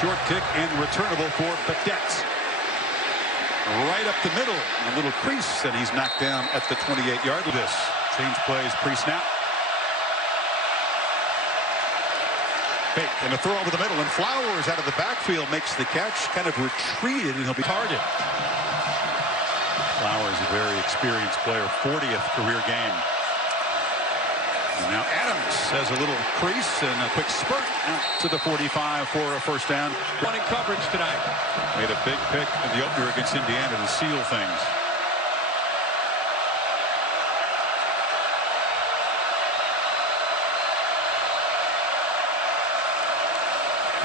short kick and returnable for Badette. Right up the middle, a little crease, and he's knocked down at the 28-yard line. This change plays pre-snap. Fake and a throw over the middle, and Flowers out of the backfield makes the catch, kind of retreated, and he'll be targeted. Flowers, a very experienced player, 40th career game. And now Adams has a little crease and a quick spurt out to the 45 for a first down. Running coverage tonight. Made a big pick in the opener against Indiana to seal things.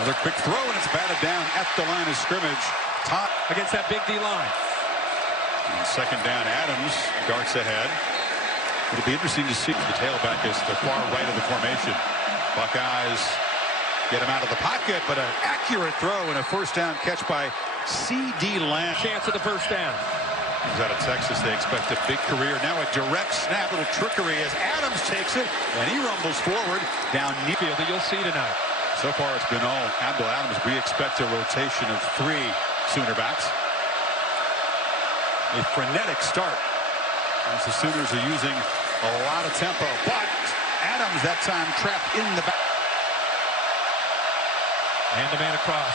Another quick throw, and it's batted down at the line of scrimmage. Top against that big D line. And second down, Adams darts ahead. It'll be interesting to see the tailback is the far right of the formation. Buckeyes get him out of the pocket, but an accurate throw and a first down catch by C.D. Lamb. Chance of the first down. He's out of Texas. They expect a big career. Now a direct snap, little trickery as Adams takes it, and he rumbles forward down near field that you'll see tonight. So far it's been all Abdul Adams. We expect a rotation of 3 Sooner backs. A frenetic start as the Sooners are using a lot of tempo, but Adams that time trapped in the back. And the man across.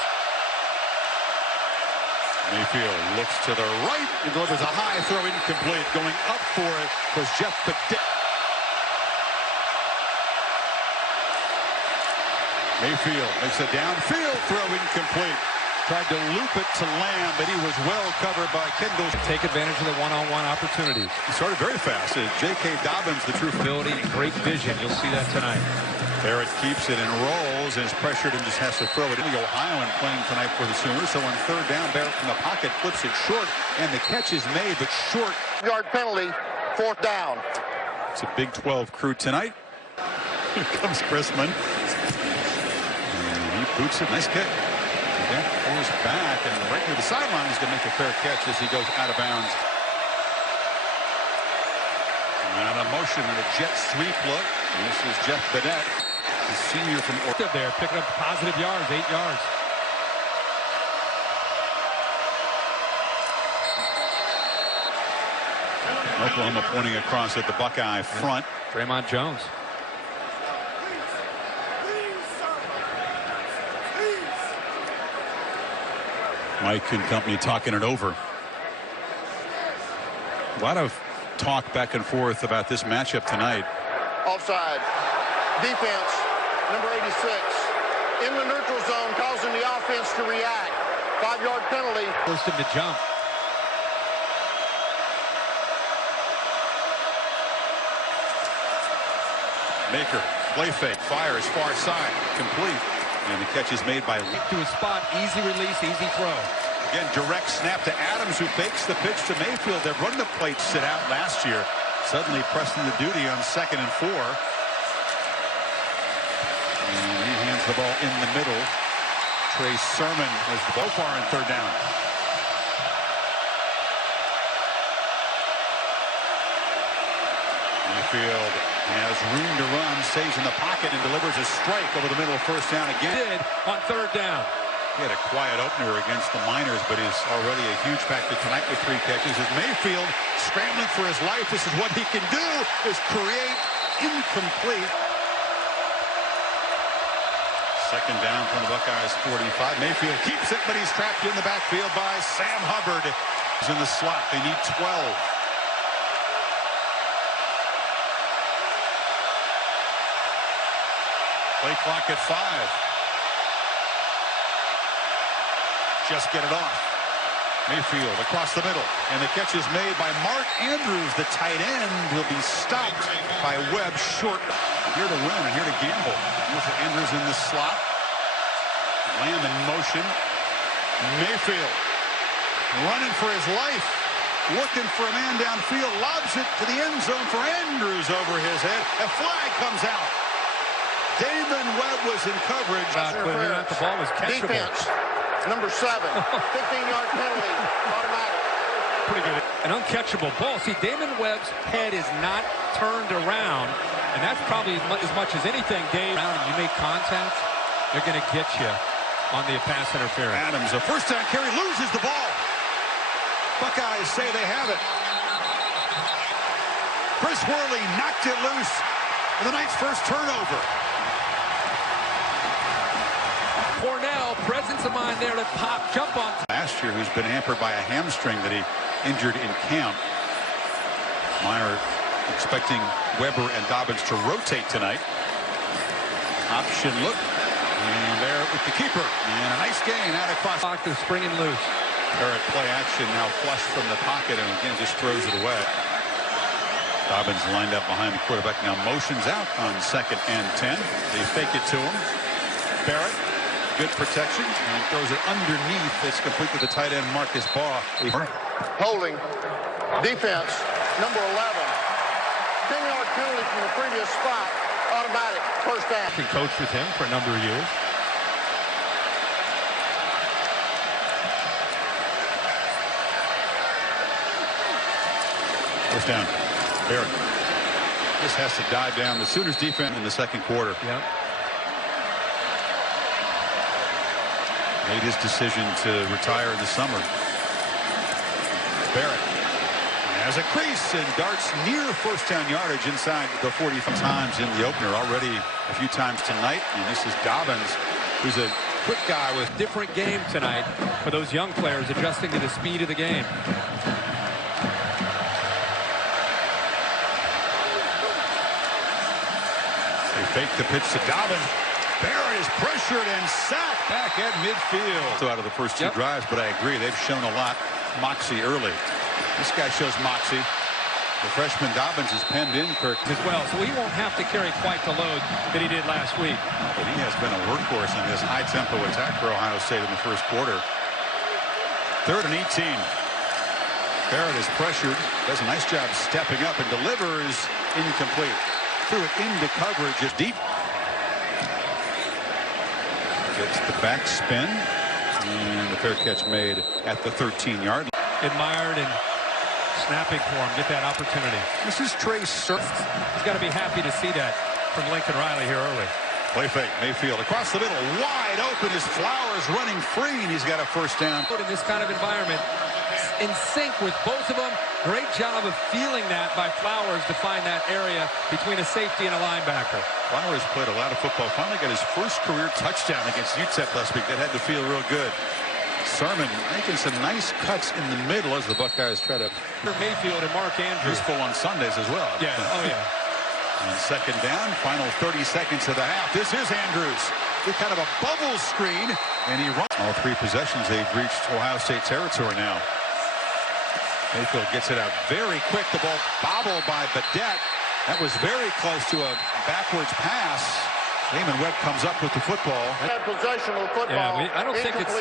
Mayfield looks to the right and delivers a high throw, incomplete. Going up for it was Jeff Badette. Mayfield makes a downfield throw, incomplete. Tried to loop it to Lamb, but he was well covered by Kendall. Take advantage of the one-on-one opportunities. He started very fast. J.K. Dobbins, the true ability, great vision. You'll see that tonight. Barrett keeps it and rolls and is pressured and just has to throw it. The Ohioan playing tonight for the Sooners. So on third down, Barrett from the pocket flips it short, and the catch is made, but short. Yard penalty, fourth down. It's a Big 12 crew tonight. Here comes Chrisman. And he boots it. Nice kick. That goes back, and right near the sideline, he's going to make a fair catch as he goes out of bounds. And a motion and a jet sweep look. And this is Jeff Badette, the senior from Oregon. There, picking up positive yards, 8 yards. Oklahoma pointing across at the Buckeye front. Draymond Jones. Mike and company talking it over. A lot of talk back and forth about this matchup tonight. Offside. Defense, number 86. In the neutral zone, causing the offense to react. 5-yard penalty. Forced him to jump. Maker, play fake, fires far side, complete. And the catch is made by to a spot, easy release, easy throw. Again, direct snap to Adams, who fakes the pitch to Mayfield. Their run the plate sit out last year. Suddenly pressing the duty on 2nd and 4. And he hands the ball in the middle. Trey Sermon was the ball far on third down. Mayfield has room to run, stays in the pocket, and delivers a strike over the middle of first down again. Did on third down. He had a quiet opener against the Miners, but he's already a huge factor tonight with 3 catches. As Mayfield scrambling for his life, this is what he can do, is create incomplete. Second down from the Buckeyes 45. Mayfield keeps it, but he's trapped in the backfield by Sam Hubbard. He's in the slot. They need 12. Play clock at 5. Just get it off. Mayfield across the middle. And the catch is made by Mark Andrews. The tight end will be stopped by Webb short. Here to win and here to gamble. Here's Andrews in the slot. Lamb in motion. Mayfield running for his life. Looking for a man downfield. Lobs it to the end zone for Andrews over his head. A flag comes out. Damon Webb was in coverage. The ball was catchable. Defense, number 7. 15-yard penalty, automatic. Pretty good. An uncatchable ball. See, Damon Webb's head is not turned around, and that's probably as much as anything, Dave. And you make contact, they're going to get you. on the pass interference. Adams, a first down carry, loses the ball. Buckeyes say they have it. Chris Worley knocked it loose for the night's first turnover. Cornell, presence of mind there to jump on. Last year, who's been hampered by a hamstring that he injured in camp. Meyer expecting Weber and Dobbins to rotate tonight. Option look. And there with the keeper. And a nice gain out across. Clock is springing loose. Barrett play action now flush from the pocket and again just throws it away. Dobbins lined up behind the quarterback. Now motions out on 2nd and 10. They fake it to him. Barrett, good protection, and throws it underneath. It's complete to the tight end, Marcus Baugh. Holding. Defense, number 11. 10-yard penalty from the previous spot. Automatic first down. Can coach with him for a number of years. First down. Barrett. This has to dive down. The Sooners defense in the second quarter. Yeah. Made his decision to retire in the summer. Barrett has a crease and darts near first down yardage inside the 40 times in the opener. Already a few times tonight. And this is Dobbins, who's a quick guy with different game tonight for those young players adjusting to the speed of the game. They fake the pitch to Dobbins. Barrett is pressured and sacked back at midfield. So out of the first two drives, but I agree, they've shown a lot moxie early. This guy shows moxie. The freshman Dobbins is penned in, Kirk. As well, so he won't have to carry quite the load that he did last week. But he has been a workhorse in this high-tempo attack for Ohio State in the first quarter. 3rd and 18. Barrett is pressured, does a nice job stepping up and delivers incomplete. Threw it into coverage, it's deep. Gets the back spin, and the fair catch made at the 13-yard line. Admired and snapping for him, get that opportunity. This is Trey Sermon. He's got to be happy to see that from Lincoln Riley here early. Play fake, Mayfield across the middle, wide open is Flowers running free, and he's got a first down. In this kind of environment, in sync with both of them, great job of feeling that by Flowers to find that area between a safety and a linebacker. Flowers played a lot of football, finally got his first career touchdown against UTEP last week. That had to feel real good. Sermon making some nice cuts in the middle as the Buckeyes try to. Mayfield and Mark Andrews. Useful on Sundays as well. Yeah, oh yeah. And 2nd down, final 30 seconds of the half. This is Andrews with kind of a bubble screen, and he runs. All 3 possessions, they've reached Ohio State territory now. Mayfield gets it out very quick. The ball bobbled by Badette. That was very close to a backwards pass. Damon Webb comes up with the football. Possession of the football. Yeah, I don't think it's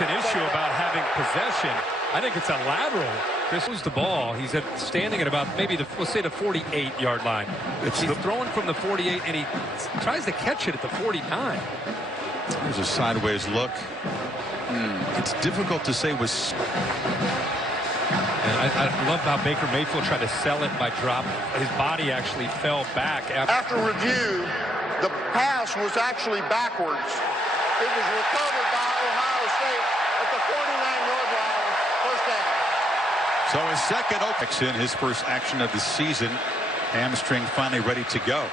an issue about having possession. I think it's a lateral. Chris was the ball. He's standing at about maybe let's say the 48-yard line. He's throwing from the 48 and he tries to catch it at the 49. There's a sideways look. It's difficult to say was. And I love how Baker Mayfield tried to sell it by drop. His body actually fell back. After review, the pass was actually backwards. It was recovered by Ohio State at the 49-yard line. First down. So his second in his first action of the season. Hamstring finally ready to go.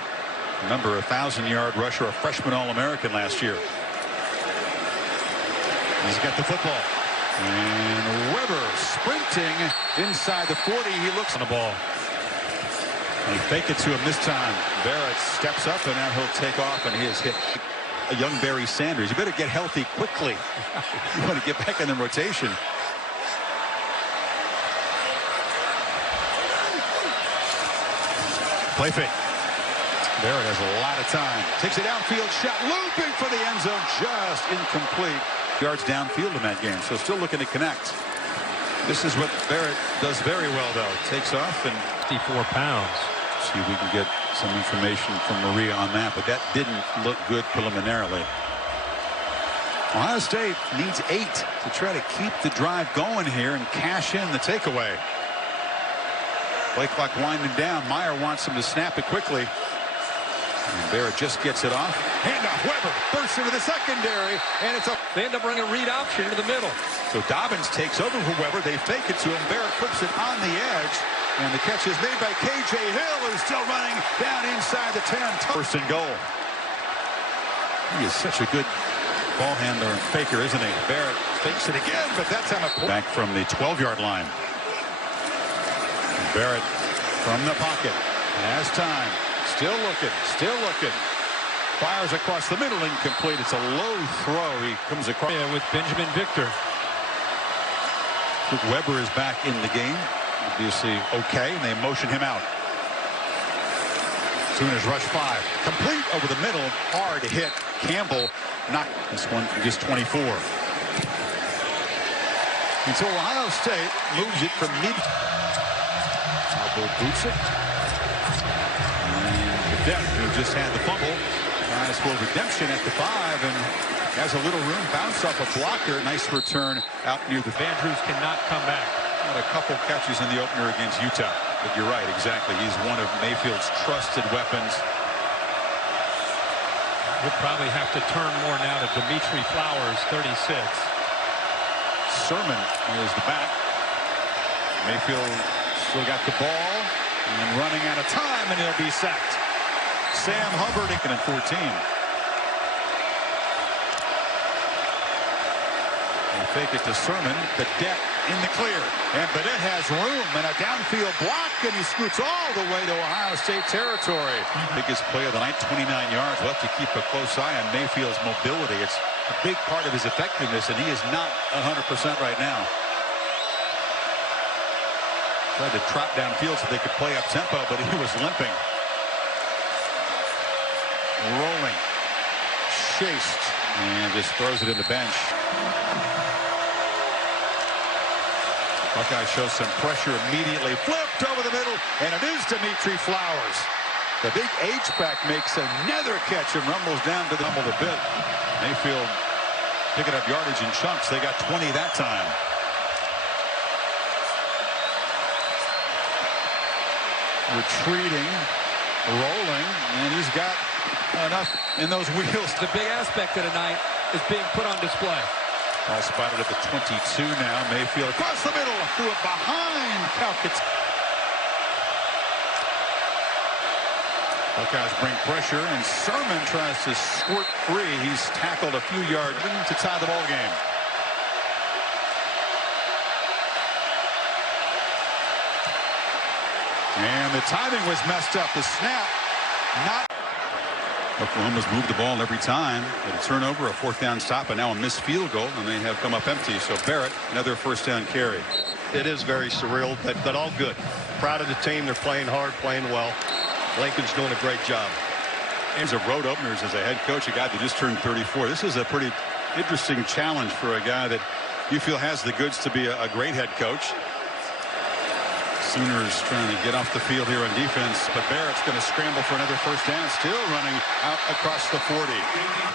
Remember, a 1,000-yard rusher, a freshman All-American last year. He's got the football. And Weber sprinting inside the 40. He looks on the ball. And he fake it to him this time. Barrett steps up, and now he'll take off, and he has hit a young Barry Sanders. You better get healthy quickly. You want to get back in the rotation. Play fake. Barrett has a lot of time. Takes a downfield shot, looping for the end zone, just incomplete. Yards downfield in that game, so still looking to connect. This is what Barrett does very well, though. Takes off and 54 pounds. See if we can get some information from Maria on that, but that didn't look good preliminarily. Ohio State needs 8 to try to keep the drive going here and cash in the takeaway. Play clock winding down. Meyer wants him to snap it quickly. And Barrett just gets it off. Handoff. Weber bursts into the secondary, and it's a... They end up running a read option into the middle. So Dobbins takes over for Weber. They fake it to him. Barrett flips it on the edge. And the catch is made by K.J. Hill, who's still running down inside the 10. First and goal. He is such a good ball handler and faker, isn't he? Barrett fakes it again, but that's on a pull. Back from the 12-yard line. Barrett from the pocket. Has time. Still looking. Fires across the middle, incomplete. It's a low throw. He comes across with Benjamin Victor. Weber is back in the game. Obviously okay, and they motion him out. Sooners rush 5. Complete over the middle. Hard hit. Campbell knocked this one from just 24. And so Ohio State moves it from mid. Albo boots it. And Cadet, who just had the fumble, tries for redemption at the 5 and has a little room. Bounce off a blocker. Nice return out near the... Andrews cannot come back. Had a couple catches in the opener against Utah. But you're right, exactly. He's one of Mayfield's trusted weapons. We'll probably have to turn more now to Dimitri Flowers, 36. Sermon is the back. Mayfield still got the ball and running out of time, and he'll be sacked. Sam Hubbard in 14. They fake it to Sermon. Cadet in the clear. And Cadet has room and a downfield block, and he scoots all the way to Ohio State territory. Biggest play of the night, 29 yards. We'll have to keep a close eye on Mayfield's mobility. It's a big part of his effectiveness, and he is not 100% right now. Tried to trot downfield so they could play up tempo, but he was limping. Rolling. Chased. And just throws it in the bench. Buckeye shows some pressure immediately. Flipped over the middle, and it is Dimitri Flowers. The big H-back makes another catch and rumbles down to the humble a bit. Mayfield picking up yardage in chunks. They got 20 that time. Retreating, rolling, and he's got enough in those wheels. The big aspect of tonight is being put on display. All spotted at the 22 now. Mayfield across the middle, threw it behind Calcutt. Buckeyes bring pressure, and Sermon tries to squirt free. He's tackled a few yards to tie the ball game. And the timing was messed up. The snap, not. Oklahoma's moved the ball every time. A turnover, a 4th down stop, and now a missed field goal, and they have come up empty. So Barrett, another 1st down carry. It is very surreal, but all good. Proud of the team. They're playing hard, playing well. Lincoln's doing a great job. He's a road openers as a head coach, a guy that just turned 34. This is a pretty interesting challenge for a guy that you feel has the goods to be a great head coach. Sooners trying to get off the field here on defense, but Barrett's going to scramble for another 1st down, still running out across the 40.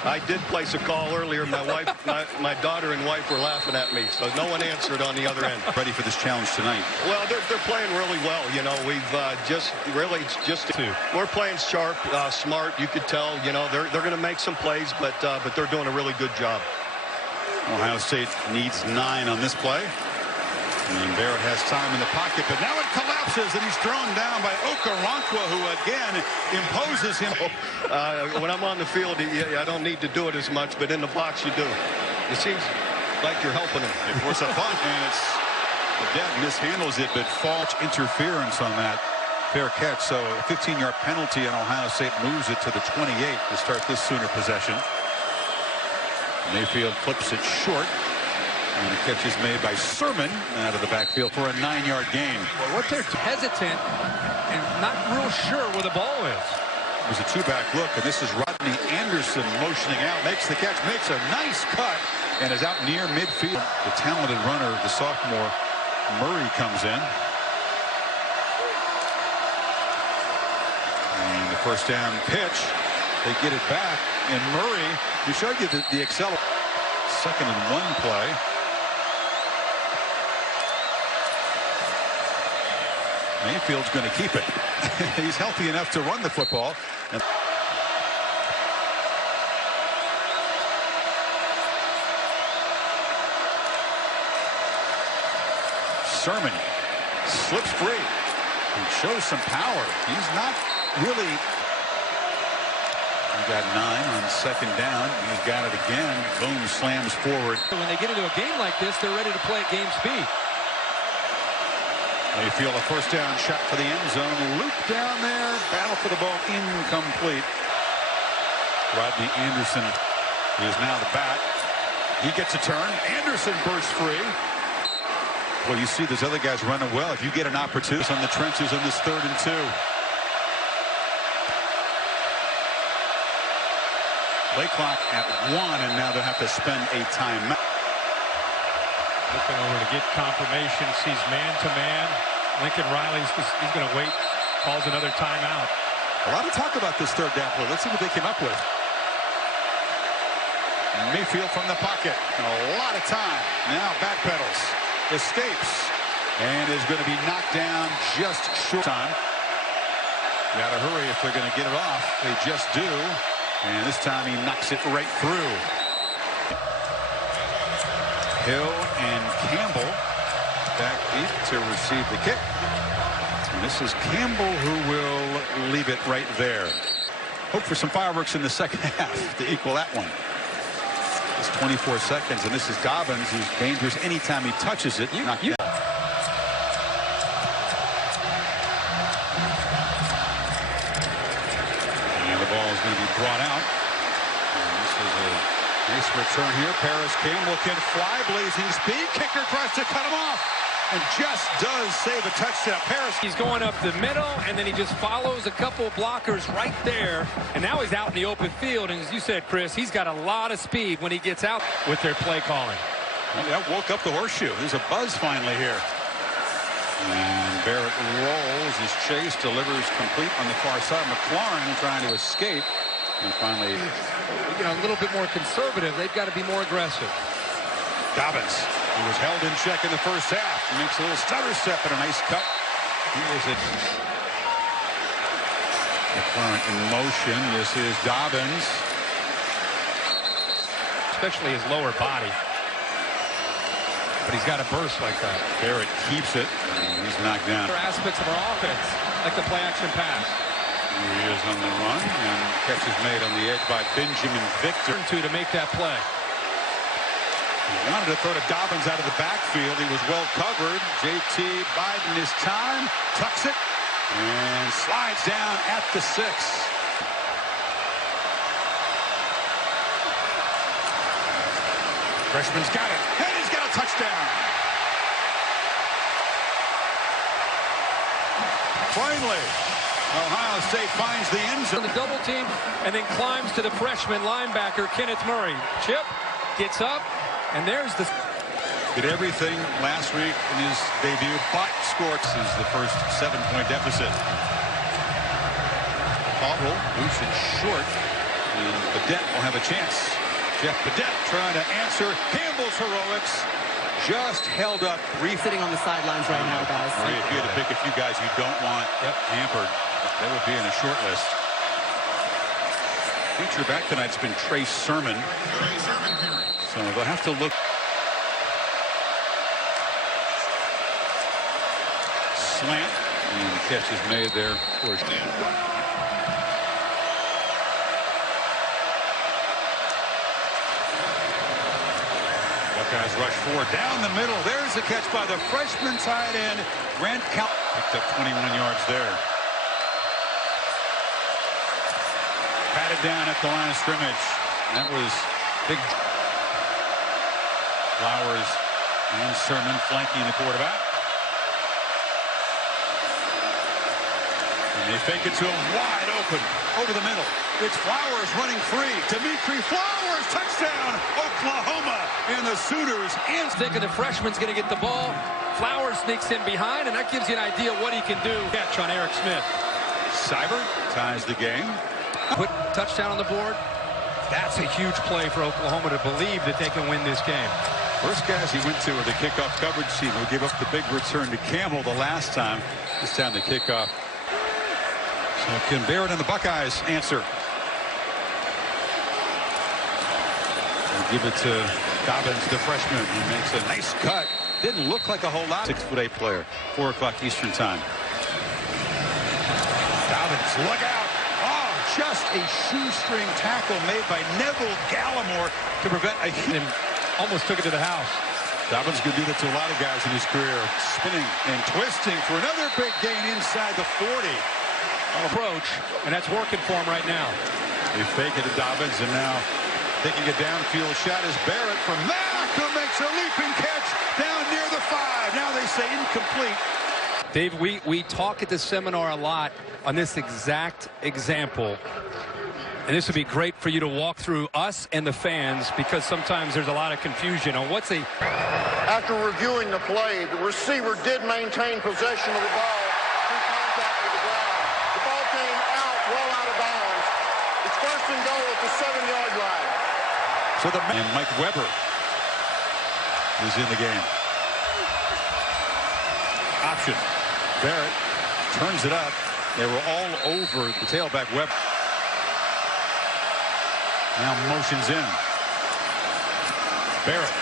I did place a call earlier. My wife, my daughter and wife were laughing at me, so no one answered on the other end. Ready for this challenge tonight? Well, they're playing really well. You know, we've we're playing sharp, smart. You could tell. You know, they're going to make some plays, but they're doing a really good job. Ohio State needs 9 on this play. And Barrett has time in the pocket, but now it collapses, and he's thrown down by Okoronkwo, who again imposes him. When I'm on the field, I don't need to do it as much, but in the box you do. It seems like you're helping him. They force a punt, and it's Cadet mishandles it, but false interference on that fair catch. So a 15-yard penalty, and Ohio State moves it to the 28 to start this Sooner possession. Mayfield flips it short. And the catch is made by Sermon out of the backfield for a 9-yard gain. Well, what they're hesitant and not real sure where the ball is. It was a 2-back look, and this is Rodney Anderson motioning out, makes the catch, makes a nice cut, and is out near midfield. The talented runner, the sophomore Murray, comes in. And the 1st down pitch, they get it back, and Murray, we showed you the acceleration. 2nd and 1 play. Mayfield's going to keep it. He's healthy enough to run the football. And Sermon slips free and shows some power. He's not really. He got 9 on 2nd down. He's got it again. Boom, slams forward. When they get into a game like this, they're ready to play at game speed. They feel a first down shot for the end zone. Loop down there. Battle for the ball. Incomplete. Rodney Anderson is now the back. He gets a turn. Anderson bursts free. Well, you see those other guys running well. If you get an opportunity on the trenches on this 3rd and 2. Play clock at 1, and now they'll have to spend a timeout. Looking over to get confirmation. Sees man-to-man. Lincoln Riley's he's going to wait. Calls another timeout. A lot of talk about this 3rd down play. Let's see what they came up with. Mayfield from the pocket. A lot of time. Now backpedals. Escapes. And is going to be knocked down just short time. Got to hurry if they're going to get it off. They just do. And this time he knocks it right through. Hill and Campbell back deep to receive the kick. And this is Campbell who will leave it right there. Hope for some fireworks in the second half to equal that one. It's 24 seconds, and this is Dobbins, who's dangerous anytime he touches it. And the ball is going to be brought out. And this is a nice return here. Paris Campbell can fly, blazing speed. Kicker tries to cut him off and just does save a touchdown. Paris. He's going up the middle, and then he just follows a couple blockers right there. And now he's out in the open field. And as you said, Chris, he's got a lot of speed when he gets out with their play calling. Well, that woke up the horseshoe. There's a buzz finally here. And Barrett rolls. His chase delivers complete on the far side. McLaurin trying to escape. And finally, a little bit more conservative. They've got to be more aggressive. Dobbins, who was held in check in the first half, makes a little stutter step and a nice cut. He is it. McLaurin in motion. This is Dobbins. Especially his lower body. But he's got a burst like that. Barrett keeps it. And he's knocked down. Other aspects of our offense, like the play-action pass. Here he is on the run, and catch is made on the edge by Benjamin Victor. To make that play. He wanted to throw to Dobbins out of the backfield. He was well covered. JT biding his time, tucks it, and slides down at the 6. Freshman's got it, and he's got a touchdown. Finally, Ohio State finds the end zone. The double team, and then climbs to the freshman linebacker, Kenneth Murray. Chip gets up, and there's the... Did everything last week in his debut, but scored is the first 7-point deficit. Caldwell boots it short, and Badette will have a chance. Jeff Badette trying to answer Campbell's heroics. Just held up. Sitting on the sidelines right now, guys. Marie, if you had to pick a few guys you don't want hampered, they would be in a short list. Feature back tonight's been Trey Sermon. So they'll have to look. Slant. And the catch is made there. Buckeyes rush 4 down the middle. There's the catch by the freshman tight end. Grant Count picked up 21 yards there. Patted down at the line of scrimmage. That was big. Flowers and Sermon flanking the quarterback. And they fake it to him wide open over the middle. It's Flowers running free. Dimitri Flowers, touchdown, Oklahoma, and the Sooners. And thinking the freshman's going to get the ball. Flowers sneaks in behind, and that gives you an idea what he can do. Catch on Eric Smith. Cyber ties the game. Put touchdown on the board. That's a huge play for Oklahoma to believe that they can win this game. First guys he went to with the kickoff coverage team who gave up the big return to Campbell the last time. This time the kickoff. So can Barrett and the Buckeyes answer? They'll give it to Dobbins, the freshman. He makes a nice cut Didn't look like a whole lot. 6'8" player. 4 o'clock Eastern time. Dobbins, look out. Oh, just a shoestring tackle made by Neville Gallimore to prevent a hit. Almost took it to the house. Dobbins could do that to a lot of guys in his career. Spinning and twisting for another big gain inside the 40. Approach, and that's working for him right now. They fake it to Dobbins, and now taking a downfield shot is Barrett from Mack, who makes a leaping catch down near the 5. Now they say incomplete. Dave, we talk at the seminar a lot on this exact example. And this would be great for you to walk through us and the fans, because sometimes there's a lot of confusion on what's a... After reviewing the play, the receiver did maintain possession of the ball through contact with the ground. The ball came out, well out of bounds. It's first and goal at the 7-yard line. So and Mike Weber is in the game. Option. Barrett turns it up. They were all over the tailback. Weber now motions in. Barrett,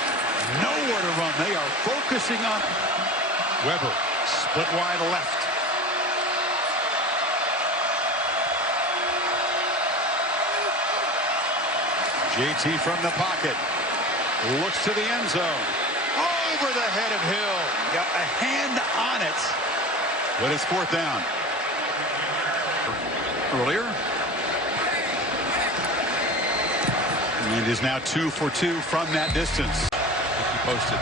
nowhere to run. They are focusing on Weber. Split wide left. JT from the pocket. Looks to the end zone. Over the head of Hill. Got a hand on it. But it's 4th down. Earlier. And is now 2 for 2 from that distance. He posted.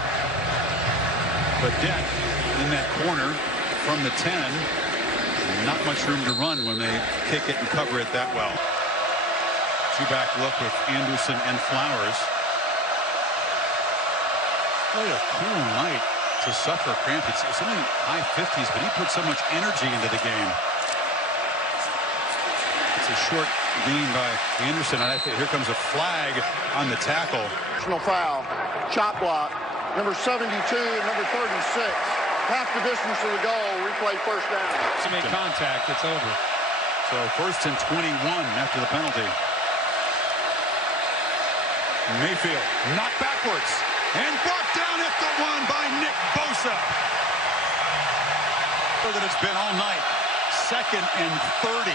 Badette in that corner from the 10. Not much room to run when they kick it and cover it that well. Two-back look with Anderson and Flowers. What a cool night to suffer cramp. It's only high 50s, but he put so much energy into the game. It's a short gain by Anderson. And I think here comes a flag on the tackle. Personal foul, chop block, number 72 and number 36. Half the distance to the goal, replay first down. To make contact, it's over. So 1st and 21 after the penalty. Mayfield knocked backwards and brought down at the 1 by Nick Bosa. That it's been all night. 2nd and 30.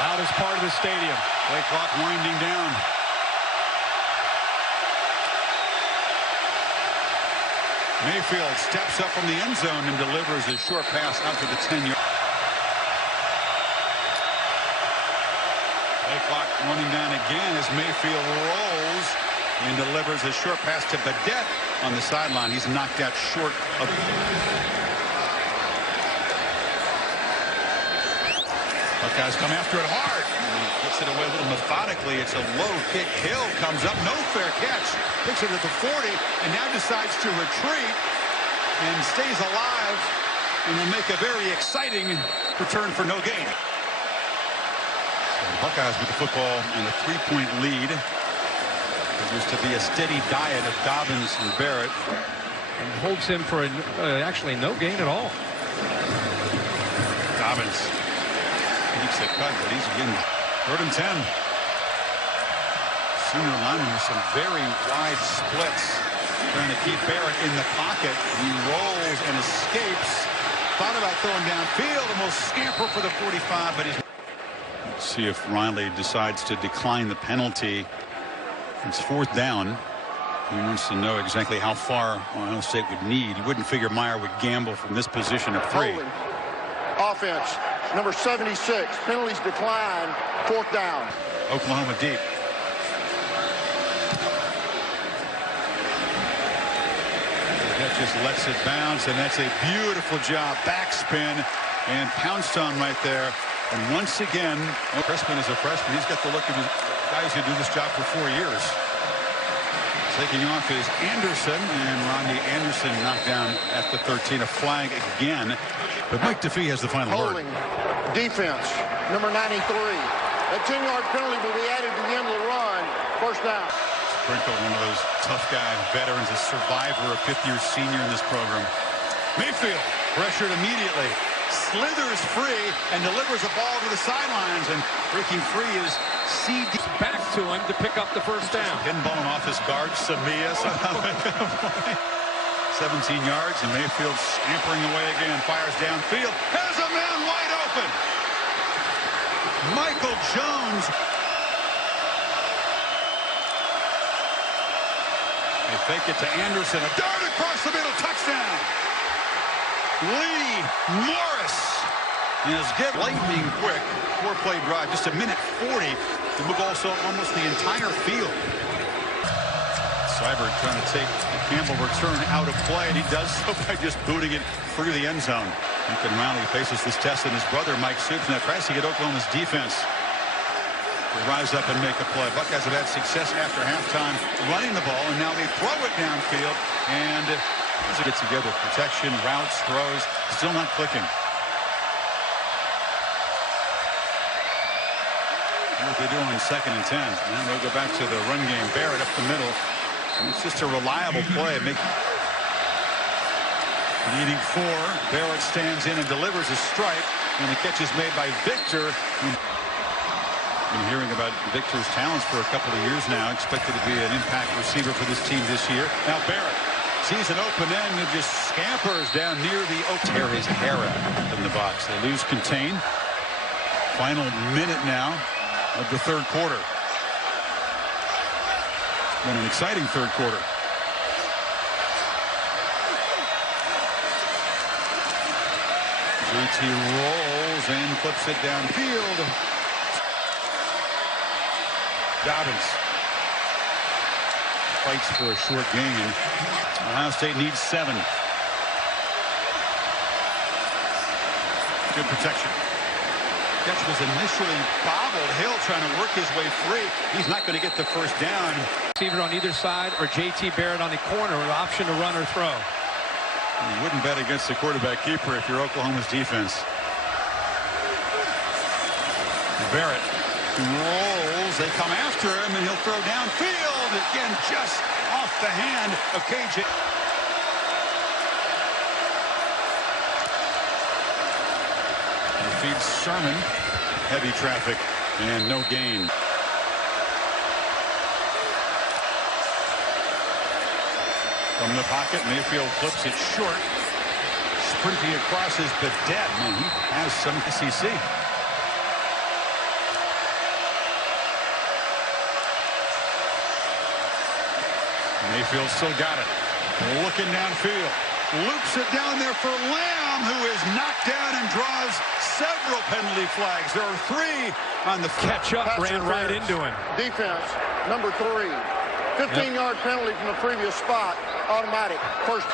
Loudest part of the stadium. Play clock winding down. Mayfield steps up from the end zone and delivers a short pass out to the 10-yard. Play clock running down again as Mayfield rolls and delivers a short pass to Badette on the sideline. He's knocked out short of... Buckeyes come after it hard. And he gets it away a little methodically. It's a low kick. Hill comes up. No fair catch. Picks it at the 40 and now decides to retreat and stays alive and will make a very exciting return for no gain. So the Buckeyes with the football and a 3-point lead. There used to be a steady diet of Dobbins and Barrett. And holds him for actually no gain at all. Dobbins keeps the cut, but he's again 3rd and 10. Senior lineman with some very wide splits, trying to keep Barrett in the pocket. He rolls and escapes. Thought about throwing downfield and will scamper for the 45, but he's... Let's see if Riley decides to decline the penalty. It's 4th down. He wants to know exactly how far Ohio State would need. He wouldn't figure Meyer would gamble from this position of 3. Holding. Offense, number 76. Penalties decline. 4th down. Oklahoma deep. That just lets it bounce, and that's a beautiful job. Backspin and pounced on right there. And once again, Crispin is a freshman. He's got the look of his guys who do this job for 4 years. Taking off is Anderson, and Rodney Anderson knocked down at the 13. A flag again. But Mike DeFee has the final Holding. word. Defense, number 93. That 10-yard penalty will be added to the end of the run. 1st down. Sprinkle, one of those tough guy veterans, a survivor, a 5th-year senior in this program. Mayfield pressured immediately. slithers free and delivers a ball to the sidelines, and breaking free is CD. Back to him to pick up the first down. Pinballing off his guard, Samia. 17 yards, and Mayfield scampering away again. Fires downfield. Has a man wide open. Michael Jones. They fake it to Anderson. A dart across the middle. Touchdown. Lee Morris is given. Lightning quick. 4-play drive. Just a minute 40 to move also almost the entire field. Seibert trying to take the Campbell return out of play, and he does so by just booting it through the end zone. Lincoln Riley faces this test, and his brother Mike Stoops now tries to get Oklahoma's defense to rise up and make a play. Buckeyes have had success after halftime running the ball, and now they throw it downfield, and as it gets together, protection, routes, throws, still not clicking. What they do on 2nd and 10. And they'll go back to the run game. Barrett up the middle. And it's just a reliable play. Leading 4. Barrett stands in and delivers a strike. And the catch is made by Victor. Been hearing about Victor's talents for a couple of years now. Expected to be an impact receiver for this team this year. Now Barrett sees an open end and just scampers down near the tear his hair out in the box. They lose contain. Final minute now of the third quarter. Been an exciting third quarter. JT rolls and flips it downfield. Dobbins fights for a short gain. Ohio State needs 7. Good protection. Catch was initially bobbled. Hill trying to work his way free. He's not going to get the first down. Receiver on either side, or JT Barrett on the corner, with option to run or throw. You wouldn't bet against the quarterback keeper if you're Oklahoma's defense. Barrett rolls. They come after him, and he'll throw downfield. Again, just off the hand of KJ. Feeds Sermon. Heavy traffic and no gain. From the pocket, Mayfield flips it short. Sprinting across his Badet. Man, he has some SEC. Mayfield still got it. Looking downfield. Loops it down there for Lamb, who is knocked down and draws several penalty flags. There are 3 on the catch up. Ran right into him. Defense, number 3. 15-yard penalty from the previous spot. Automatic. First.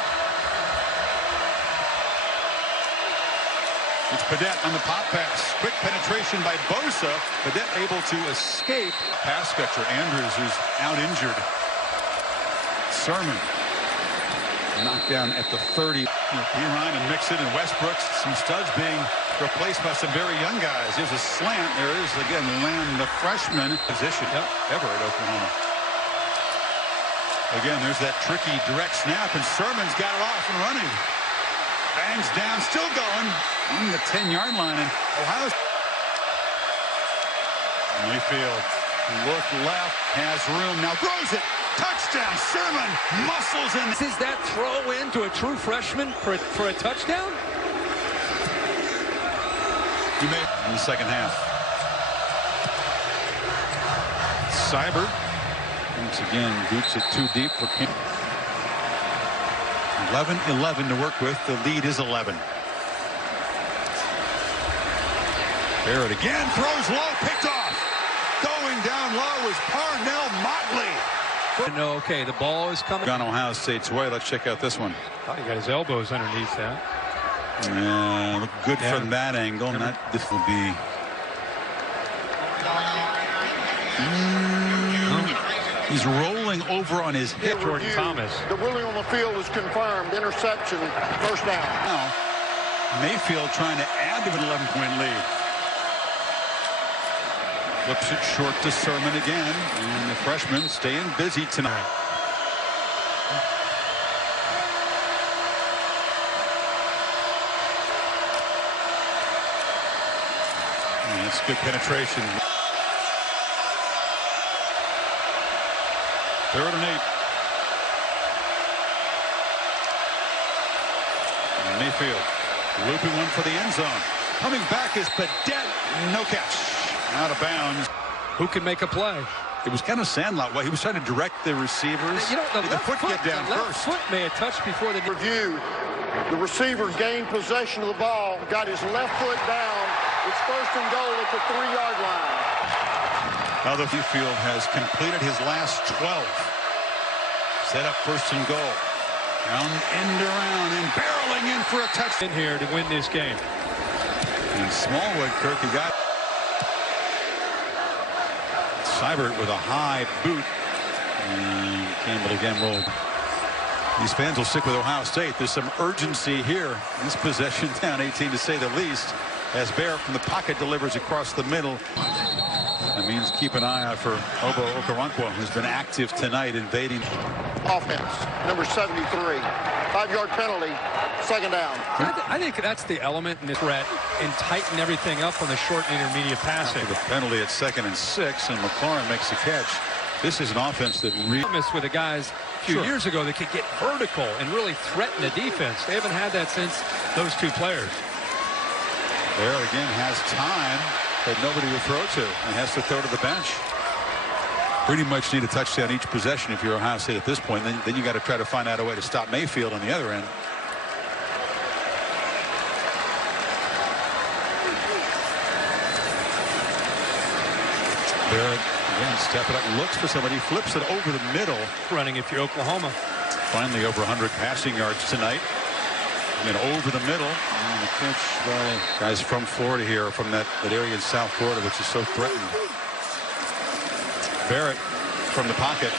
It's Badet on the pop pass. Quick penetration by Bosa. Badet able to escape. Pass catcher Andrews, who's out injured. Sermon knocked down at the 30. Perine and Mixon and Westbrook, some studs being replaced by some very young guys. There's a slant. There is, again, Lamb, the freshman position ever at Oklahoma. Again, there's that tricky direct snap, and Sermon's got it off and running. Bangs down, still going on the 10-yard line, and Ohio. Mayfield, look left, has room, now throws it. Touchdown, Sermon muscles in. Is that throw in to a true freshman for a touchdown? He made it in the second half. Seibert once again boots it too deep for King. 11-11 to work with. The lead is 11. Barrett again throws low, picked off. Going down low is Parnell Motley. Okay, the ball is coming. Gone Ohio State's way. Let's check out this one. Oh, he got his elbows underneath that. Look good from that angle. And this will be. He's rolling over on his hip. Jordan Thomas. The ruling on the field is confirmed. Interception, first down. Now, Mayfield trying to add to an 11-point lead. Flips it short to Sermon again, and the freshman staying busy tonight. It's good penetration. 3rd and 8. Mayfield looping one for the end zone. Coming back is Badet. No catch. Out of bounds. Who can make a play? It was kind of Sandlot. He was trying to direct the receivers. You know, the left foot get down the left first. foot may have touched before the Review. The receiver gained possession of the ball, got his left foot down. It's 1st and goal at the 3-yard line. Now the Mayfield has completed his last 12. Set up 1st and goal. Round end around and barreling in for a touchdown. in here to win this game. And Smallwood, Kirk, he got Seibert with a high boot. And Campbell again will. These fans will stick with Ohio State. There's some urgency here. This possession down 18 to say the least. As Barrett from the pocket delivers across the middle. That means keep an eye out for Obo Okoronkwo, who's been active tonight invading. Offense, number 73. 5-yard penalty, 2nd down. I think that's the element in this threat and tighten everything up on the short and intermediate passing. The penalty at 2nd and 6, and McLaurin makes the catch. This is an offense that really With the guys a few years ago that could get vertical and really threaten the defense. They haven't had that since those two players. there again has time that nobody would throw to and has to throw to the bench. Pretty much need a touchdown each possession if you're Ohio State at this point. Then you got to try to find out a way to stop Mayfield on the other end. Barrett again stepping up, looks for somebody, flips it over the middle. Running if you're Oklahoma. Finally over 100 passing yards tonight. And then over the middle. And the catch by guys from Florida here, from that area in South Florida, which is so threatened. Barrett from the pocket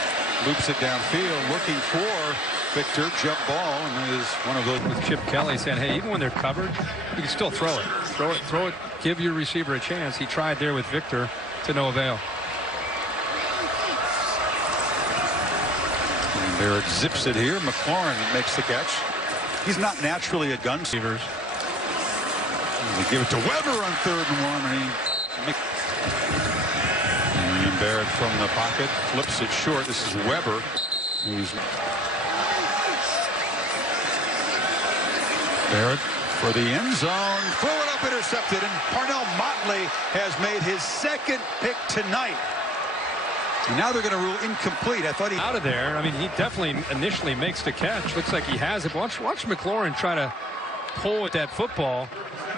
loops it downfield, looking for Victor. Jump ball, and it is one of those. With Chip Kelly saying, hey, even when they're covered, you can still throw it. Throw it. Give your receiver a chance. He tried there with Victor to no avail. And Barrett zips it here. McLaurin makes the catch. He's not naturally a gun receiver. They give it to Weber on 3rd and 1, and Barrett from the pocket flips it short. This is Weber, who's Barrett for the end zone. Throw it up, intercepted, and Parnell Motley has made his 2nd pick tonight. And now they're going to rule incomplete. I thought he out of there. I mean, he definitely initially makes the catch. Looks like he has it. Watch McLaurin try to pull at that football.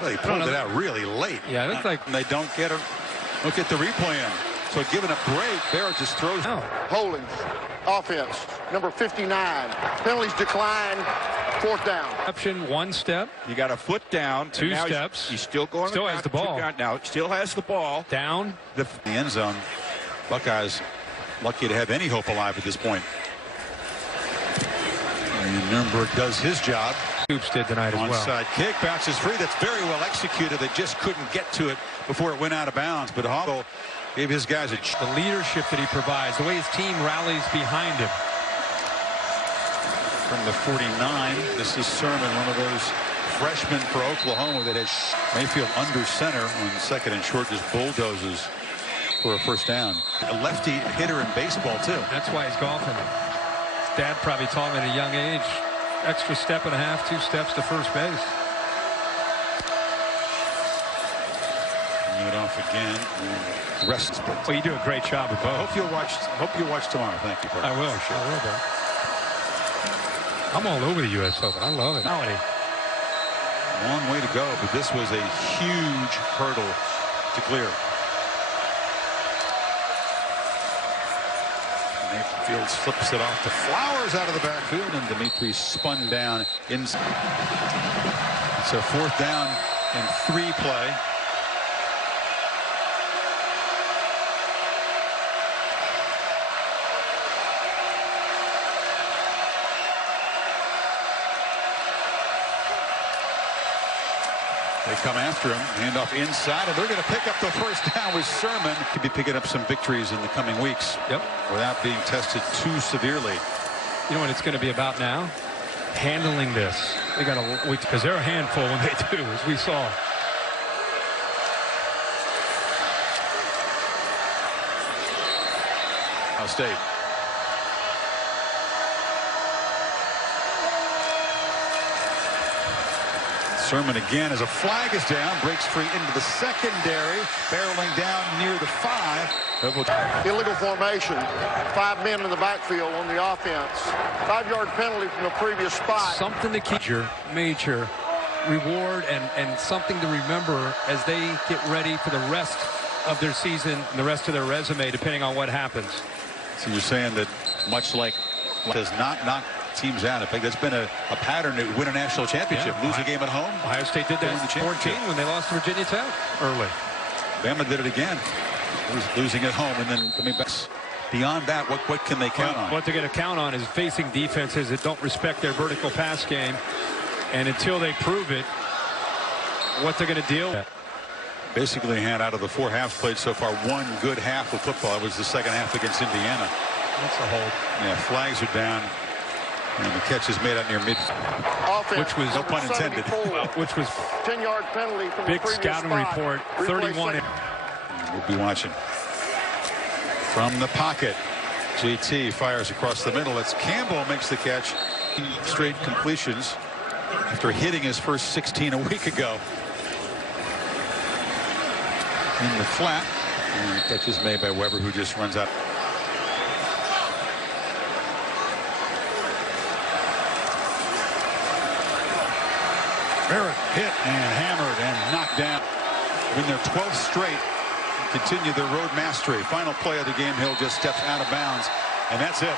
Well, he pulled it out really late. Yeah, it looked like they don't get the replay in. So given a break, Barrett just throws out. Holding offense, number 59. Penalties decline. 4th down. Option 1 step. You got a foot down. 2 steps. He's still going. Still has the ball. Now still has the ball. Down. The end zone. Buckeyes lucky to have any hope alive at this point. And Nuremberg does his job. Hoops did tonight as well. Onside kick, bounces free. That's very well executed. They just couldn't get to it before it went out of bounds. But Hobble gave his guys a the leadership that he provides, the way his team rallies behind him. From the 49, this is Sermon, one of those freshmen for Oklahoma that has Mayfield under center on 2nd and short, just bulldozes for a 1st down. A lefty hitter in baseball too. That's why he's golfing. His dad probably taught him at a young age. Extra step and a half, 2 steps to first base. It off again. Rest. Well, you do a great job with both. Hope you'll watch tomorrow. Thank you, Parker. I will. Sure. I will, bro. I'm all over the U.S. Open. I love it. Long way to go, but this was a huge hurdle to clear. Mayfield slips it off to Flowers out of the backfield, and Dimitri spun down inside. It's a 4th down and 3 play. They come after him, hand off inside, and they're going to pick up the 1st down with Sermon. Could be picking up some victories in the coming weeks. Yep. Without being tested too severely. You know what it's going to be about now? Handling this. They got to, because they're a handful when they do, as we saw. State. Sermon again as a flag is down, breaks free into the secondary, barreling down near the 5. Illegal formation. 5 men in the backfield on the offense. 5-yard penalty from the previous spot. Something to keep your major reward and something to remember as they get ready for the rest of their season and the rest of their resume, depending on what happens. So you're saying that much like does not knock teams out. I think that's been a pattern to win a national championship. Lose a game at home. Ohio State did that in 14 when they lost to Virginia Tech early. Bama did it again. Losing at home and then coming back. Beyond that, what can they count on? What they're going to count on is facing defenses that don't respect their vertical pass game. And until they prove it, what they're going to deal with. Basically had out of the 4 halves played so far, 1 good half of football. It was the second half against Indiana. That's a hold. Yeah, flags are down. And the catch is made out near mid. Which was, no pun intended. Which was 10-yard penalty from big the scouting spot. report. 31. We'll be watching. From the pocket, JT fires across the middle. It's Campbell makes the catch. Straight completions after hitting his first 16 a week ago. In the flat. And the catch is made by Weber, who just runs out. Barrett hit and hammered and knocked down. Win their 12th straight. Continue their road mastery. Final play of the game. Hill just steps out of bounds. And that's it.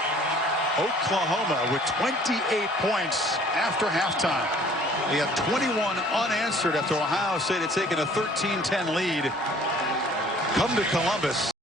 Oklahoma with 28 points after halftime. They had 21 unanswered after Ohio State had taken a 13-10 lead. Come to Columbus.